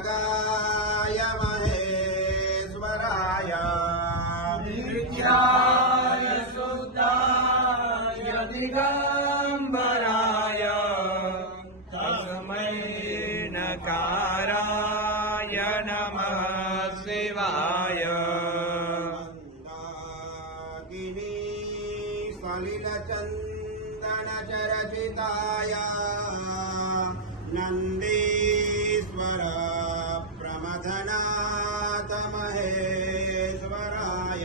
सर्वाङ्गरागाय महेश्वराय नित्याय शुद्धाय दिगम्बराय तस्मै नकाराय नमः शिवाय मन्दाकिनी सलिलचन्दनचरचिताय नन्दीश्वर प्रमथनाथ महेश्वराय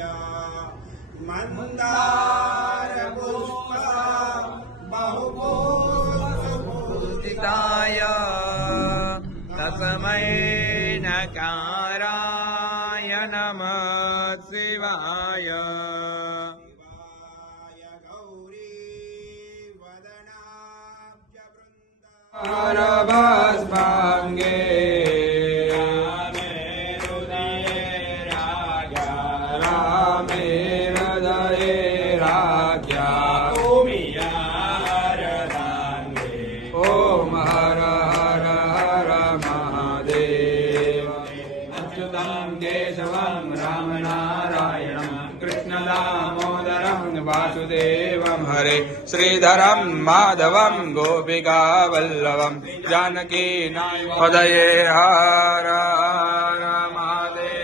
मन्दारपुष्प बहुपुष्पपूजिताय तस्मै नकाराय नमः शिवाय गौरीवदनाब्जवृन्दा रामे हृदये राजा रामे हृदये राजा ओमियारदाङ्गे ॐ हर हर हर महादेव अच्युतं केशवं रामनारायणं कृष्णदामोदरं वासुदेवं हरे श्रीधरं माधवं गोपिकावल्लभं जानकी हृदये हर हर महादेव